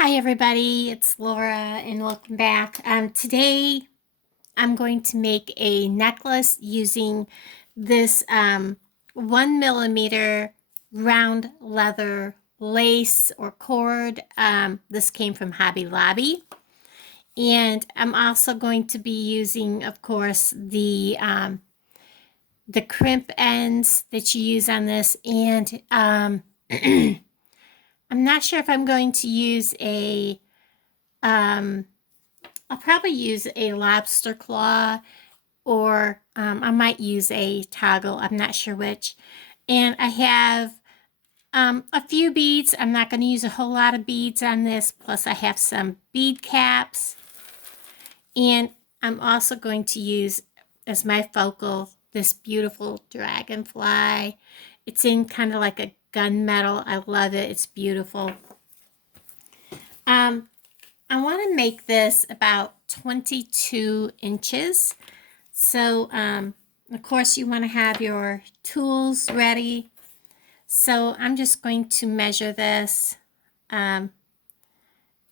Hi everybody, it's Laura and welcome back. Today I'm going to make a necklace using this 1 millimeter round leather lace or cord. This came from Hobby Lobby. And I'm also going to be using, of course, the crimp ends that you use on this. And I'm not sure if I'm going to use um, I'll probably use a lobster claw or I might use a toggle. I'm not sure which. And I have a few beads. I'm not going to use a whole lot of beads on this. Plus I have some bead caps. And I'm also going to use as my focal this beautiful dragonfly. It's in kind of like a gunmetal. I love it. It's beautiful. Um, I want to make this about 22 inches. So, of course, you want to have your tools ready. So I'm just going to measure this out.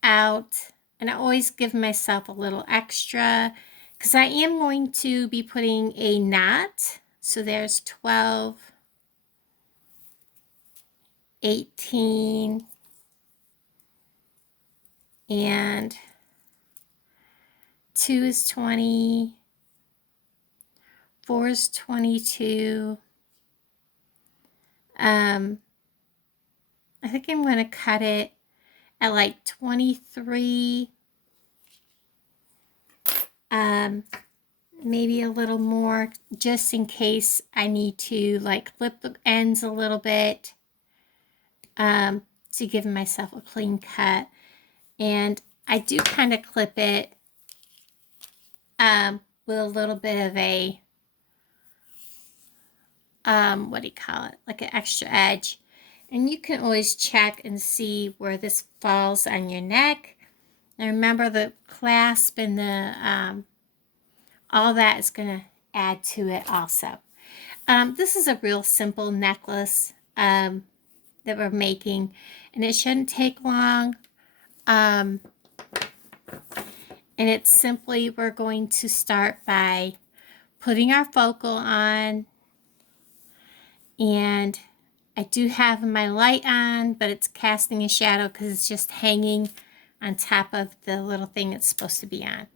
And I always give myself a little extra because I am going to be putting a knot. So there's 12, 18, and 2 is 20, 4 is 22. I think I'm going to cut it at like 23, maybe a little more, just in case I need to like clip the ends a little bit, to give myself a clean cut. And I do kind of clip it with a little bit of a what do you call it, like an extra edge. And you can always check and see where this falls on your neck. And remember, the clasp and the all that is going to add to it also. This is a real simple necklace that we're making, and it shouldn't take long. And it's simply, we're going to start by putting our focal on, and I do have my light on, but it's casting a shadow because it's just hanging on top of the little thing it's supposed to be on.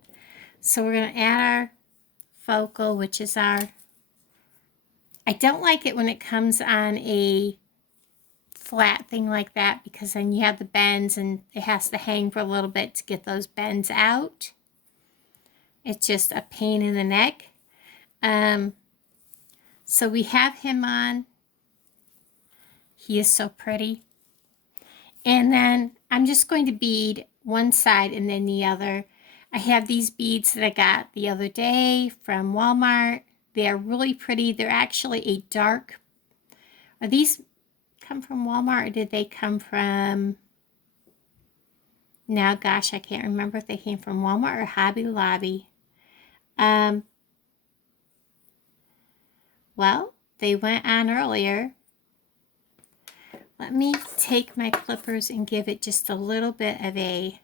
So we're going to add our focal, which is our, I don't like it when it comes on a flat thing like that because then you have the bends and it has to hang for a little bit to get those bends out. It's just a pain in the neck. So we have him on. He is so pretty. And then I'm just going to bead one side and then the other. I have these beads that I got the other day from Walmart. They're really pretty. They're actually a dark. Are these come from Walmart or did they come from, now gosh, I can't remember if they came from Walmart or Hobby Lobby. Well, they went on earlier. Let me take my clippers and give it just a little bit of a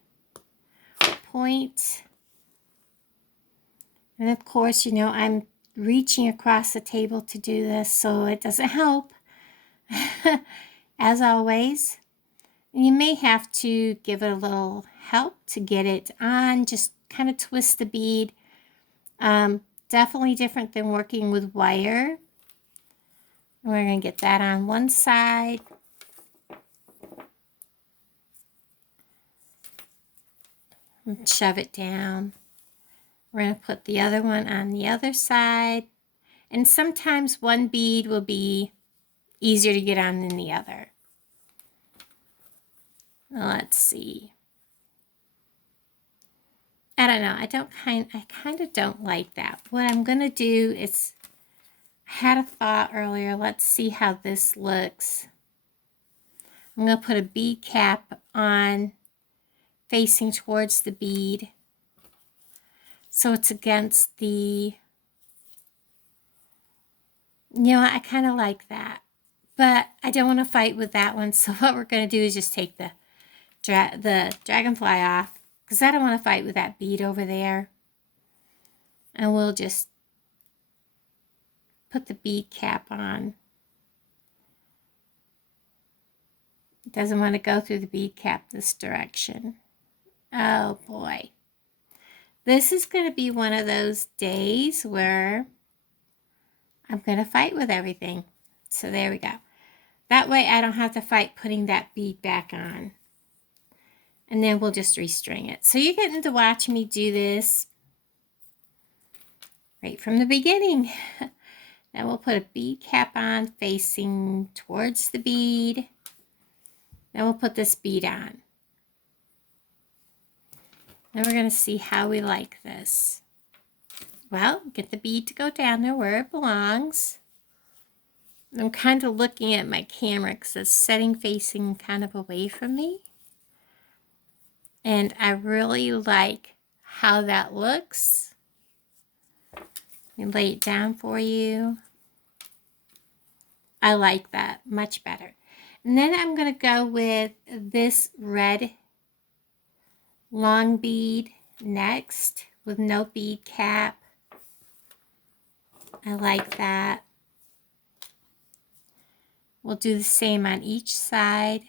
point. And of course, you know, I'm reaching across the table to do this, so it doesn't help. As always. And you may have to give it a little help to get it on. Just kind of twist the bead. Definitely different than working with wire. And we're going to get that on one side. And shove it down. We're going to put the other one on the other side. And sometimes one bead will be easier to get on than the other. Let's see. I don't know. I kind of don't like that. What I'm going to do is, I had a thought earlier. Let's see how this looks. I'm going to put a bead cap on facing towards the bead. So it's against the, you know, I kind of like that. But I don't want to fight with that one. So what we're going to do is just take the the dragonfly off because I don't want to fight with that bead over there. And we'll just put the bead cap on. It doesn't want to go through the bead cap this direction. Oh boy. This is going to be one of those days where I'm going to fight with everything. So there we go. That way I don't have to fight putting that bead back on. And then we'll just restring it. So you're getting to watch me do this right from the beginning. Then we'll put a bead cap on facing towards the bead. Then we'll put this bead on. Then we're going to see how we like this. Well, get the bead to go down there where it belongs. I'm kind of looking at my camera because it's setting facing kind of away from me. And I really like how that looks. Let me lay it down for you. I like that much better. And then I'm going to go with this red long bead next with no bead cap. I like that. We'll do the same on each side.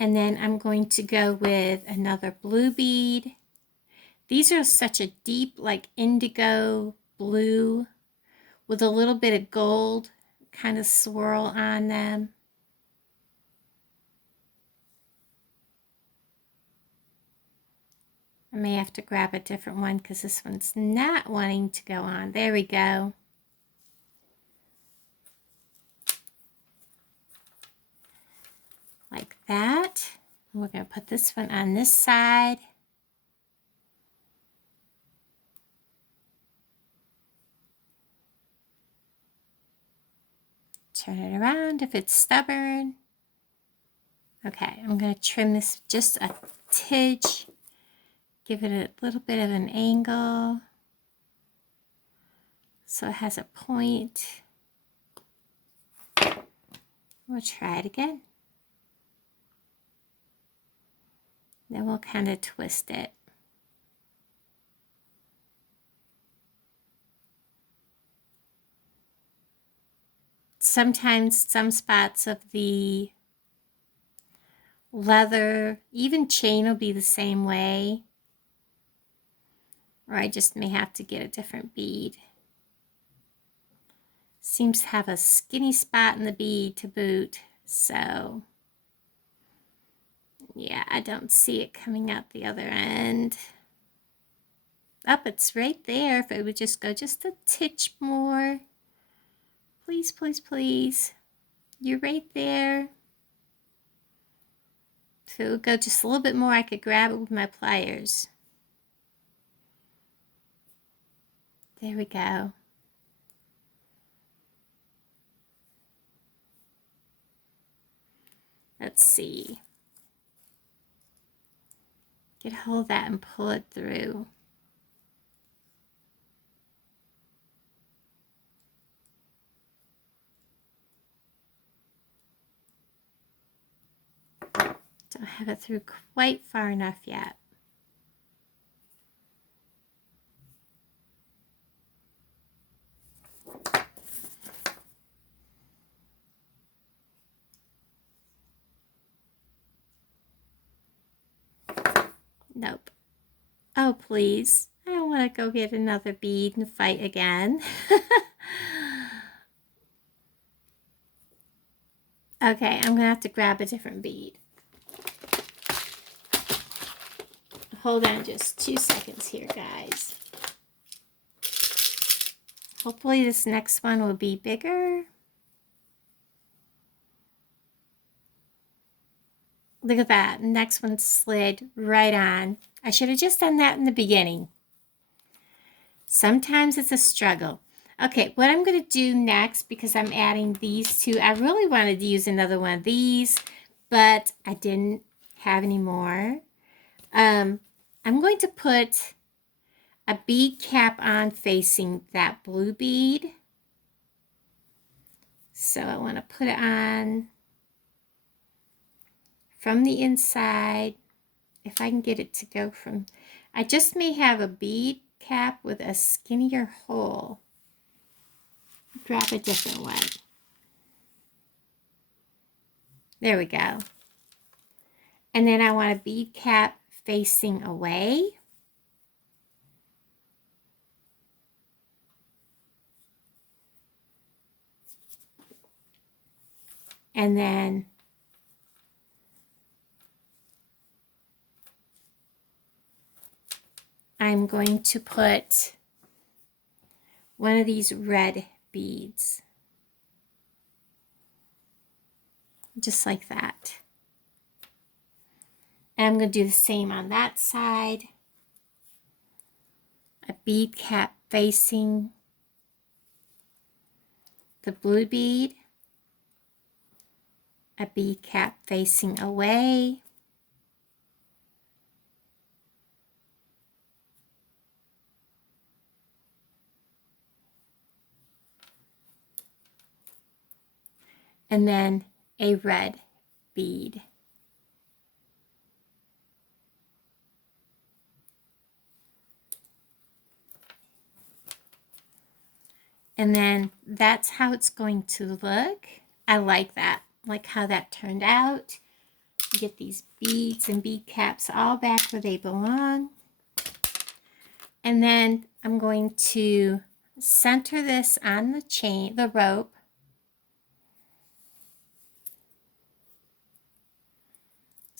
And then I'm going to go with another blue bead. These are such a deep, like indigo blue with a little bit of gold kind of swirl on them. I may have to grab a different one because this one's not wanting to go on. There we go. Like that. We're going to put this one on this side. Turn it around if it's stubborn. Okay, I'm going to trim this just a tidge. Give it a little bit of an angle so it has a point. We'll try it again. Then we'll kind of twist it. Sometimes some spots of the leather, even chain will be the same way. Or I just may have to get a different bead. Seems to have a skinny spot in the bead to boot, so yeah, I don't see it coming out the other end. Up, it's right there. If it would just go just a titch more. Please, please, please. You're right there. If it would go just a little bit more, I could grab it with my pliers. There we go. Let's see. Get hold of that and pull it through. Don't have it through quite far enough yet. Nope. Oh, please. I don't want to go get another bead and fight again. Okay, I'm going to have to grab a different bead. Hold on just 2 seconds here, guys. Hopefully this next one will be bigger. Look at that. Next one slid right on. I should have just done that in the beginning. Sometimes it's a struggle. Okay, what I'm going to do next, because I'm adding these two, I really wanted to use another one of these, but I didn't have any more. I'm going to put a bead cap on facing that blue bead. So I want to put it on from the inside. If I can get it to go from, I just may have a bead cap with a skinnier hole. Drop a different one. There we go. And then I want a bead cap facing away. And then I'm going to put one of these red beads. Just like that. And I'm going to do the same on that side. A bead cap facing the blue bead. A bead cap facing away. And then a red bead. And then that's how it's going to look. I like that, like how that turned out. Get these beads and bead caps all back where they belong. And then I'm going to center this on the chain, the rope.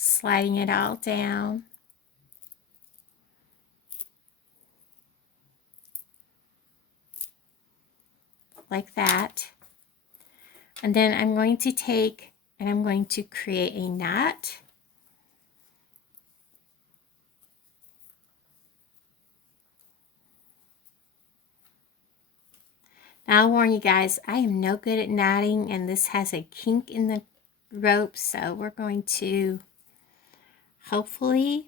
Sliding it all down. Like that. And then I'm going to take and I'm going to create a knot. Now I'll warn you guys, I am no good at knotting, and this has a kink in the rope, so we're going to hopefully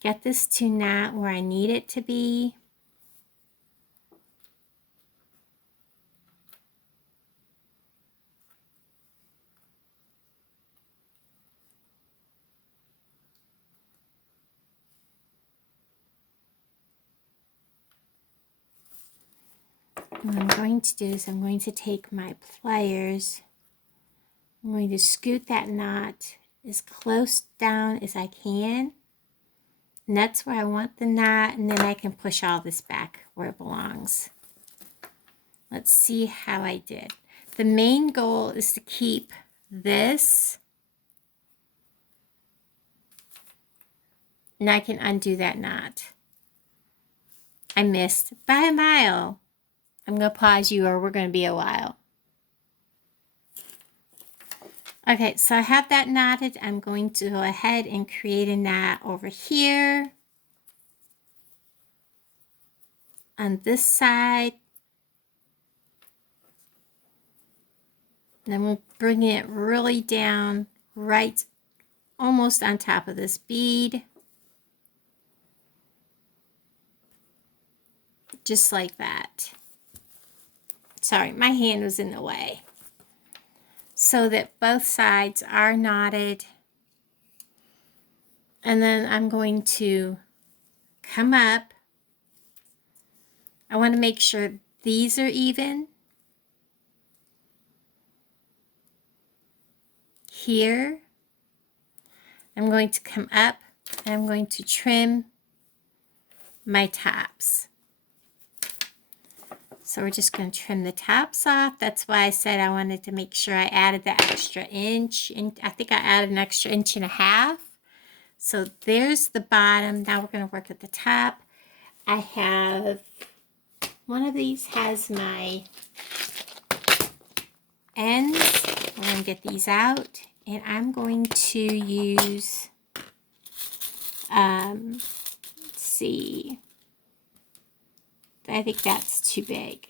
get this to knot where I need it to be. What I'm going to do is I'm going to take my pliers. I'm going to scoot that knot as close down as I can. And that's where I want the knot, and then I can push all this back where it belongs. Let's see how I did. The main goal is to keep this, and I can undo that knot. I missed by a mile. I'm going to pause you or we're going to be a while. Okay, so I have that knotted. I'm going to go ahead and create a knot over here. On this side. And I'm bringing it really down, right almost on top of this bead. Just like that. Sorry, my hand was in the way. So that both sides are knotted. And then I'm going to come up. I want to make sure these are even. Here. I'm going to come up and I'm going to trim my tops. So we're just going to trim the tops off. That's why I said I wanted to make sure I added the extra inch. And I think I added an extra 1.5 inches. So there's the bottom. Now we're going to work at the top. I have, one of these has my ends. I'm going to get these out. And I'm going to use, let's see. I think that's too big.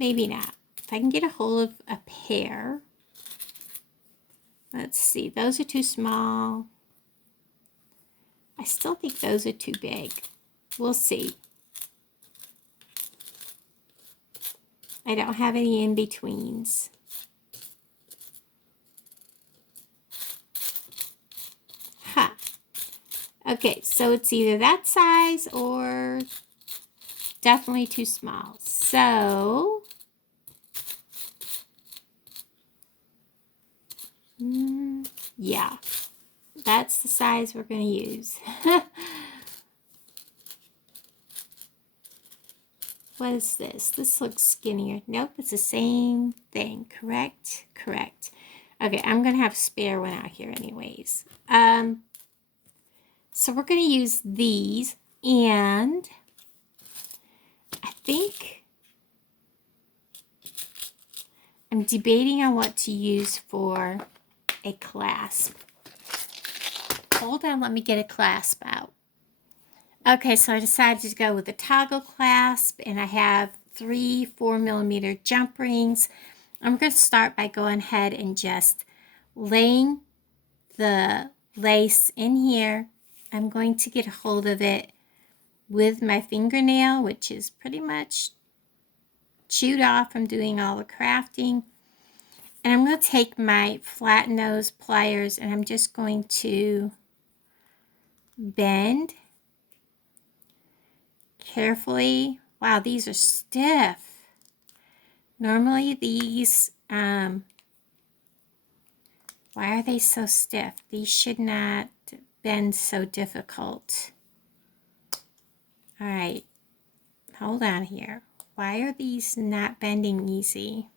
Maybe not. If I can get a hold of a pair. Let's see. Those are too small. I still think those are too big. We'll see. I don't have any in-betweens. Ha. Okay, so it's either that size or definitely too small. So, yeah, that's the size we're going to use. What is this? This looks skinnier. Nope, it's the same thing. Correct? Correct. Okay, I'm going to have a spare one out here anyways. So we're going to use these, and I think I'm debating on what to use for a clasp. Hold on, let me get a clasp out. Okay, so I decided to go with a toggle clasp, and I have 3 4mm jump rings. I'm going to start by going ahead and just laying the lace in here. I'm going to get a hold of it with my fingernail, which is pretty much chewed off from doing all the crafting. And I'm going to take my flat nose pliers, and I'm just going to bend carefully. Wow, these are stiff. Normally these, why are they so stiff? These should not bend so difficult. All right, hold on here. Why are these not bending easy?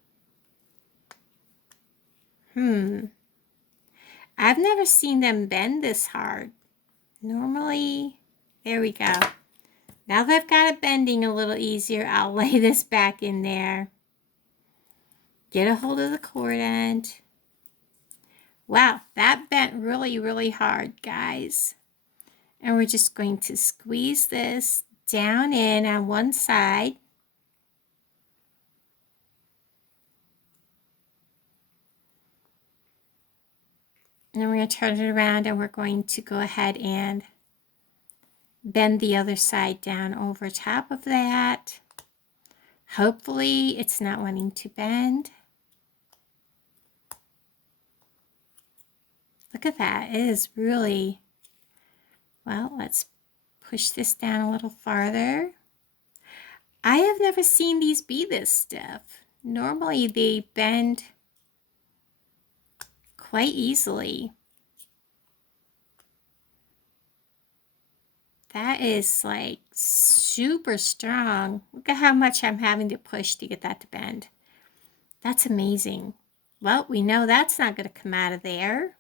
I've never seen them bend this hard. Normally, there we go. Now that I've got it bending a little easier, I'll lay this back in there. Get a hold of the cord end. Wow, that bent really, really hard, guys. And we're just going to squeeze this down in on one side. And then we're going to turn it around, and we're going to go ahead and bend the other side down over top of that. Hopefully it's not wanting to bend. Look at that. It is really, well, let's push this down a little farther. I have never seen these be this stiff. Normally they bend quite easily. That is like super strong. Look at how much I'm having to push to get that to bend. That's amazing. Well, we know that's not going to come out of there.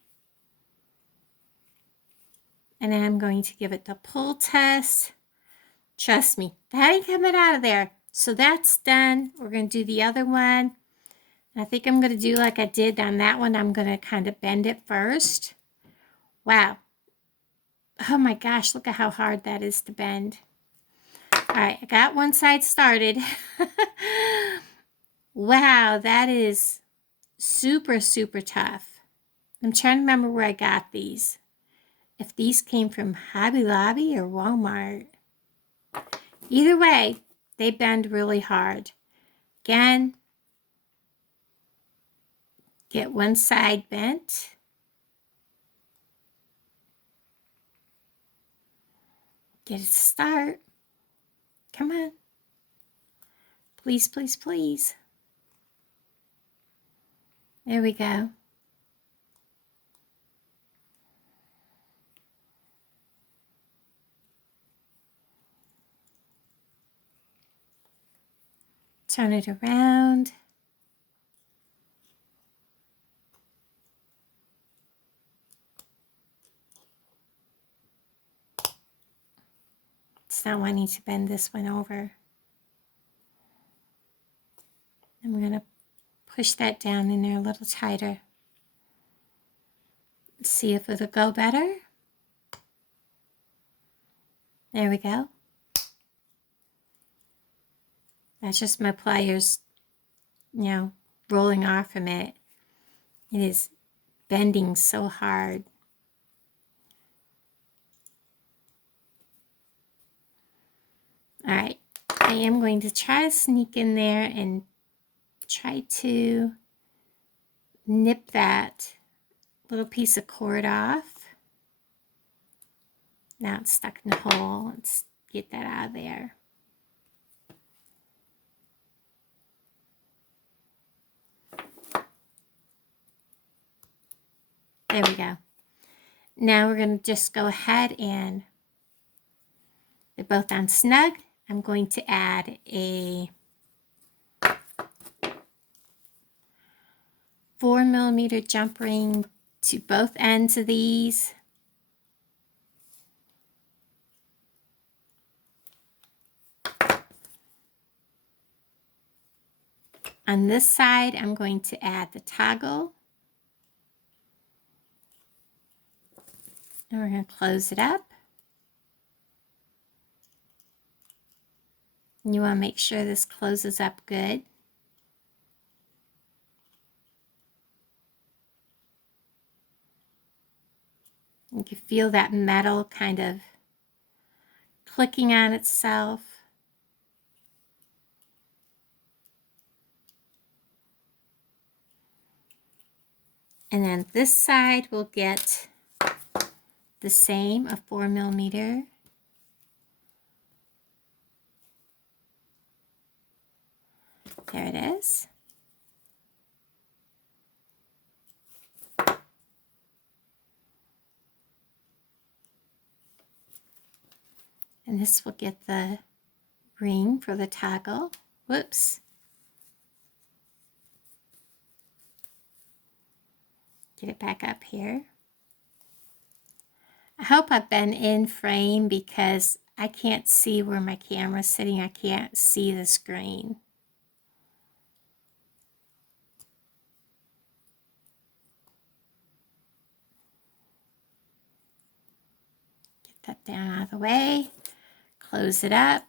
And then I'm going to give it the pull test. Trust me, that ain't coming out of there. So that's done. We're going to do the other one. And I think I'm going to do like I did on that one. I'm going to kind of bend it first. Wow. Oh my gosh, look at how hard that is to bend. All right, I got one side started. Wow, that is super, super tough. I'm trying to remember where I got these. If these came from Hobby Lobby or Walmart. Either way, they bend really hard. Again, get one side bent. Get it to start. Come on. Please, please, please. There we go. Turn it around. It's not wanting to bend this one over. And we're going to push that down in there a little tighter. See if it'll go better. There we go. That's just my pliers, rolling off from it. It is bending so hard. All right, I am going to try to sneak in there and try to nip that little piece of cord off. Now it's stuck in the hole. Let's get that out of there. There we go. Now we're going to just go ahead and they're both on snug. I'm going to add a 4mm jump ring to both ends of these. On this side, I'm going to add the toggle. And we're going to close it up. And you want to make sure this closes up good. You can feel that metal kind of clicking on itself. And then this side will get the same, a 4mm. There it is. And this will get the ring for the toggle. Whoops. Get it back up here. I hope I've been in frame because I can't see where my camera's sitting. I can't see the screen. Get that down out of the way. Close it up.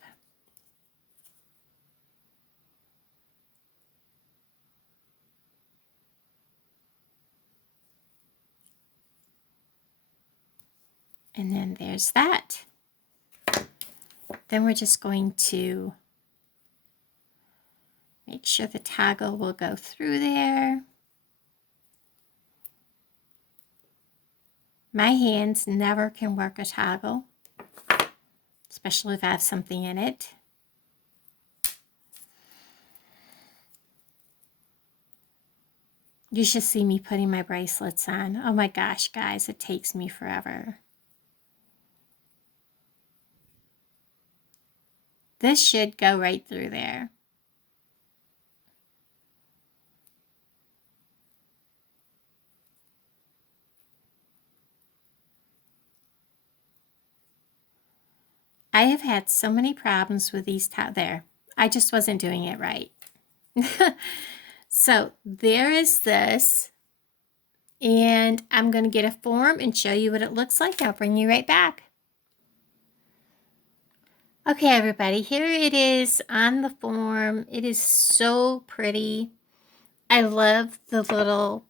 And then there's that. Then we're just going to make sure the toggle will go through there. My hands never can work a toggle, especially if I have something in it. You should see me putting my bracelets on. Oh my gosh, guys, it takes me forever. This should go right through there. I have had so many problems with these there. I just wasn't doing it right. So there is this. And I'm going to get a form and show you what it looks like. I'll bring you right back. Okay, everybody, here it is on the form. It is so pretty. I love the little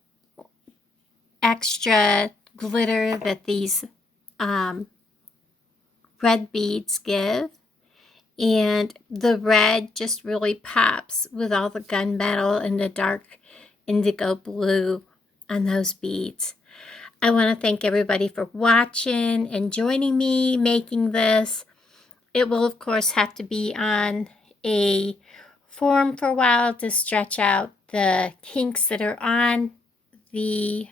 extra glitter that these red beads give. And the red just really pops with all the gunmetal and the dark indigo blue on those beads. I want to thank everybody for watching and joining me making this. It will, of course, have to be on a form for a while to stretch out the kinks that are on the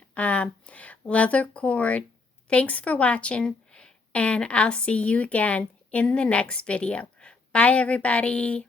leather cord. Thanks for watching, and I'll see you again in the next video. Bye, everybody.